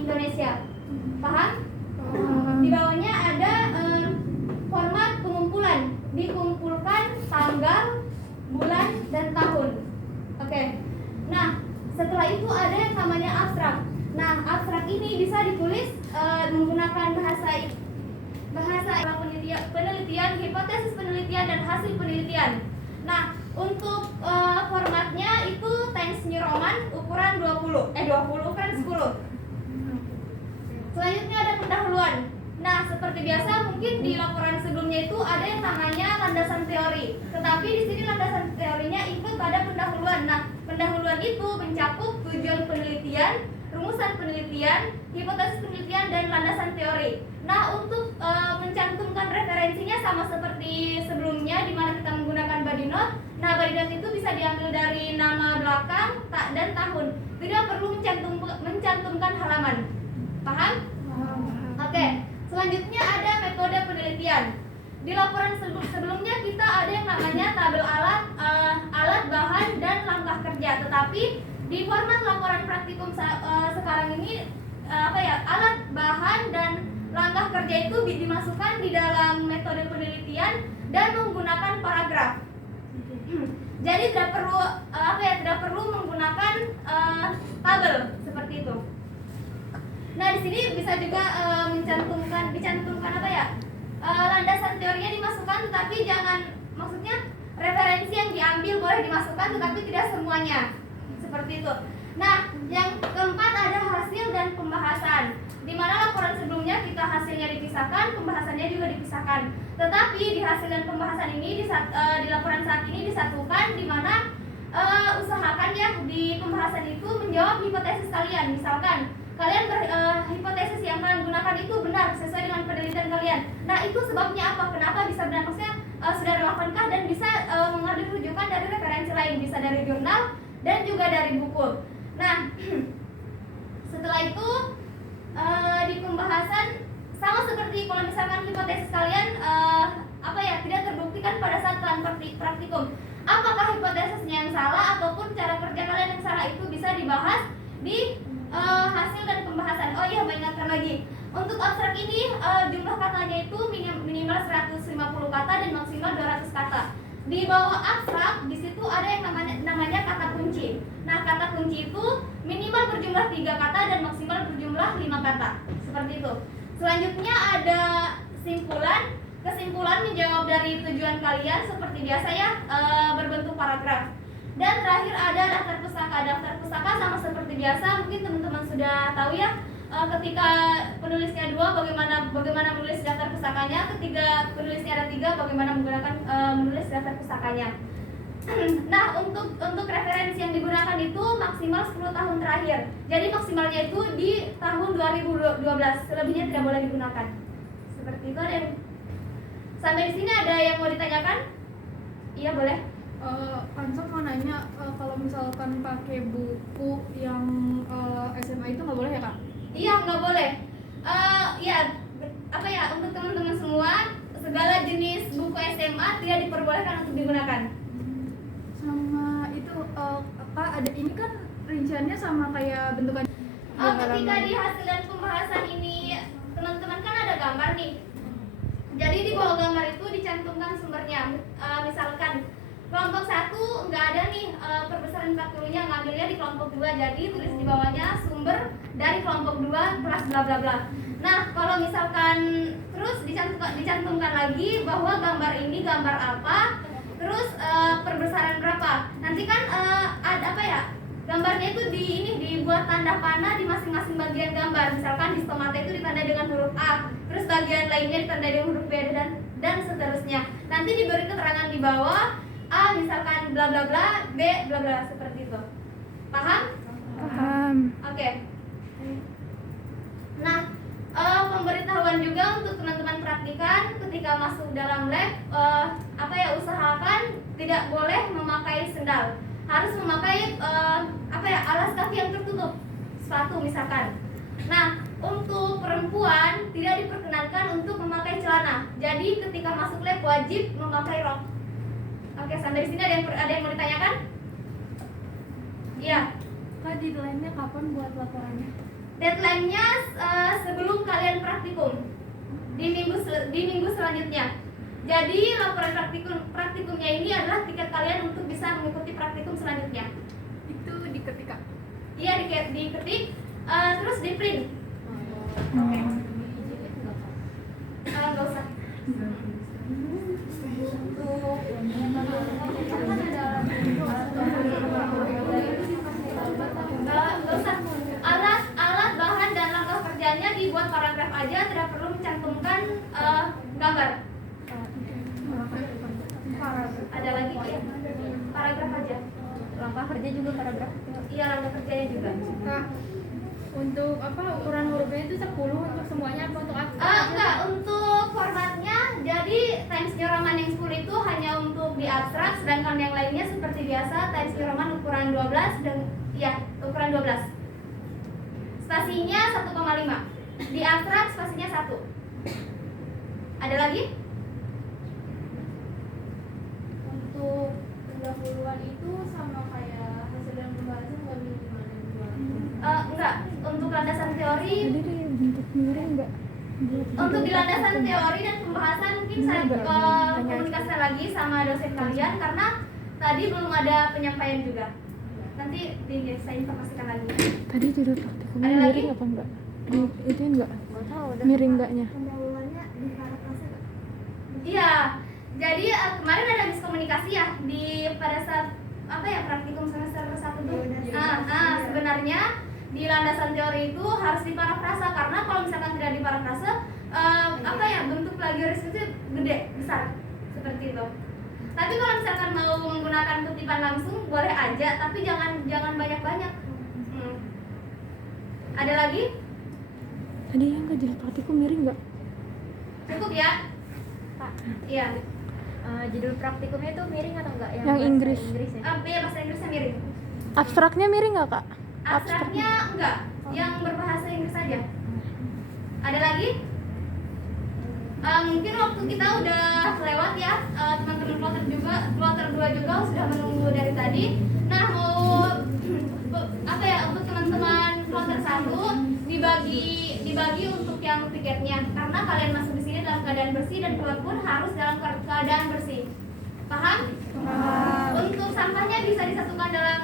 Indonesia. Paham? Di bawahnya ada format pengumpulan, dikumpulkan tanggal, bulan, dan tahun. Oke. Nah, setelah itu ada yang namanya abstrak. Nah, abstrak ini bisa ditulis menggunakan bahasa penelitian, hipotesis penelitian, dan hasil penelitian. Nah, untuk formatnya itu Times New Roman ukuran 20 ukuran 10. Selanjutnya ada pendahuluan. Nah, seperti biasa mungkin di laporan sebelumnya itu ada yang namanya landasan teori. Tetapi di sini landasan teorinya ikut pada pendahuluan. Nah, pendahuluan itu mencakup tujuan penelitian, rumusan penelitian, hipotesis penelitian, dan landasan teori. Nah, untuk mencantumkan referensinya sama seperti sebelumnya di mana kita menggunakan body note. Nah, body note itu bisa diambil dari nama belakang dan tahun. Tidak perlu mencantumkan halaman. Paham? Oke. Selanjutnya ada metode penelitian. Di laporan sebelumnya kita ada yang namanya tabel alat, bahan, dan langkah kerja. Tetapi di format laporan praktikum sekarang ini alat, bahan, dan langkah kerja itu dimasukkan di dalam metode penelitian dan menggunakan paragraf. Jadi tidak perlu menggunakan tabel seperti itu. Nah, di sini bisa juga dicantumkan landasan teorinya dimasukkan, tetapi maksudnya referensi yang diambil boleh dimasukkan, tetapi tidak semuanya. Seperti itu. Nah, yang keempat ada hasil dan pembahasan. Di mana laporan sebelumnya kita hasilnya dipisahkan, pembahasannya juga dipisahkan. Tetapi di hasil dan pembahasan ini di laporan saat ini disatukan, di mana usahakan ya di pembahasan itu menjawab hipotesis kalian. Misalkan kalian hipotesis yang kalian gunakan itu benar sesuai dengan penelitian kalian. Nah, itu sebabnya apa? Kenapa bisa benar? Maksudnya sudah relevankah dan bisa mengambil rujukan dari referensi lain, bisa dari jurnal dan juga dari buku. Nah, setelah itu di pembahasan sama seperti kalau misalkan hipotesis kalian tidak terbuktikan pada saat kalian praktikum. Apakah hipotesisnya yang salah ataupun cara kerja kalian yang salah, itu bisa dibahas di hasil dan pembahasan. Oh iya, ingatkan lagi. Untuk abstrak ini jumlah katanya itu minimal 150 kata dan maksimal 200 kata. Di bawah abstrak di situ ada yang namanya kata kunci. Nah, kata kunci itu minimal berjumlah 3 kata dan maksimal berjumlah 5 kata. Seperti itu. Selanjutnya ada kesimpulan menjawab dari tujuan kalian seperti biasa ya, berbentuk paragraf. Dan terakhir ada daftar pustaka. Daftar pustaka sama seperti biasa, mungkin teman-teman sudah tahu ya. Ketika penulisnya 2, bagaimana menulis daftar pustakanya. Ketika penulisnya ada 3, bagaimana menggunakan menulis daftar pustakanya. Nah, untuk referensi yang digunakan itu maksimal 10 tahun terakhir. Jadi maksimalnya itu di tahun 2012. Selebihnya tidak boleh digunakan. Seperti itu. Sampai di sini ada yang mau ditanyakan? Iya, boleh. Ansor mau nanya, kalau misalkan pakai buku yang SMA itu nggak boleh ya, Kak? Iya, nggak boleh. Untuk teman-teman semua, segala jenis buku SMA tidak diperbolehkan untuk digunakan. Sama itu, Kak, ada ini kan rinciannya sama kayak bentukan. Ketika di hasil dan pembahasan ini, teman-teman kan ada gambar nih. Jadi di bawah gambar itu dicantumkan sumbernya. Misalkan kelompok 1 nggak ada nih perbesaran faktornya, ngambilnya di kelompok 2. Jadi tulis di bawahnya sumber dari kelompok 2 kelas bla bla bla. Nah, kalau misalkan terus dicantumkan lagi bahwa gambar ini gambar apa, terus perbesaran berapa. Nanti kan gambarnya itu dibuat tanda panah di masing-masing bagian gambar. Misalkan di stomata itu ditandai dengan huruf A, terus bagian lainnya ditandai dengan huruf B, dan seterusnya. Nanti diberi keterangan di bawah, A misalkan bla bla bla, B bla bla, seperti itu. Paham? Paham. Oke. Nah, pemberitahuan juga untuk teman-teman praktikan ketika masuk dalam lab, usahakan tidak boleh memakai sendal. Harus memakai alas kaki yang tertutup, sepatu misalkan. Nah, untuk perempuan tidak diperkenankan untuk memakai celana. Jadi ketika masuk lab wajib memakai rok. Oke, sampai di sini ada yang mau ditanyakan? Iya. Kak, deadline-nya kapan buat laporannya? Deadline-nya sebelum kalian praktikum di minggu selanjutnya. Jadi laporan praktikumnya ini adalah tiket kalian untuk bisa mengikuti praktikum selanjutnya. Itu diketik Kak. Iya, diketik, terus di print. Oke. Nggak usah. Nggak usah. Alat, bahan, dan langkah kerjanya dibuat paragraf aja, tidak perlu mencantumkan gambar. Ada lagi ya? Paragraf aja. Langkah kerja juga paragraf. Iya, langkah kerjanya juga. Kak, untuk apa ukuran hurufnya itu 10 untuk semuanya apa untuk abstrak? Enggak, untuk formatnya jadi Times New Roman yang 10 itu hanya untuk di abstrak, sedangkan yang lainnya seperti biasa Times New Roman ukuran 12 dan ya, ukuran 12. Spasinya 1,5. Di abstrak spasinya 1. Ada lagi? Untuk pendahuluan itu sama kayak hasil dan pembahasan nggak minimal Enggak, untuk landasan teori. Jadi dia bentuk miring enggak? Untuk di landasan teori dan pembahasan mungkin saya komunikasi lagi sama dosen kalian karena tadi belum ada penyampaian juga. Nanti saya informasikan lagi. Tadi judul praktikumnya Ada lagi? miring apa enggak? Itu enggak? Miring enggaknya? pendahuluannya di parafrase nggak? Iya. Jadi kemarin ada miskomunikasi ya di pada saat apa ya praktikum semester 1 tuh. Sebenarnya di landasan teori itu harus diparafrasa karena kalau misalkan tidak diparafrasa apa ya bentuk plagiarisme itu gede besar seperti itu. Tapi kalau misalkan mau menggunakan kutipan langsung boleh aja, tapi jangan banyak-banyak. Ada lagi? Tadi yang enggak judul praktikum miring enggak? Cukup ya? Pak, Iya. judul praktikumnya itu miring atau enggak? Yang bahasa Inggris. ya? Iya, bahasa Inggrisnya miring. Abstraknya miring enggak, Kak? Abstraknya enggak, yang berbahasa Inggris saja. Ada lagi? Mungkin waktu kita udah lewat ya, teman-teman kloter 2 juga sudah menunggu dari tadi. Nah, mau apa ya untuk teman-teman kloter 1 dibagi untuk yang tiketnya karena kalian masuk di sini dalam keadaan bersih dan keluar pun harus dalam keadaan bersih. Paham? Untuk sampahnya bisa disatukan dalam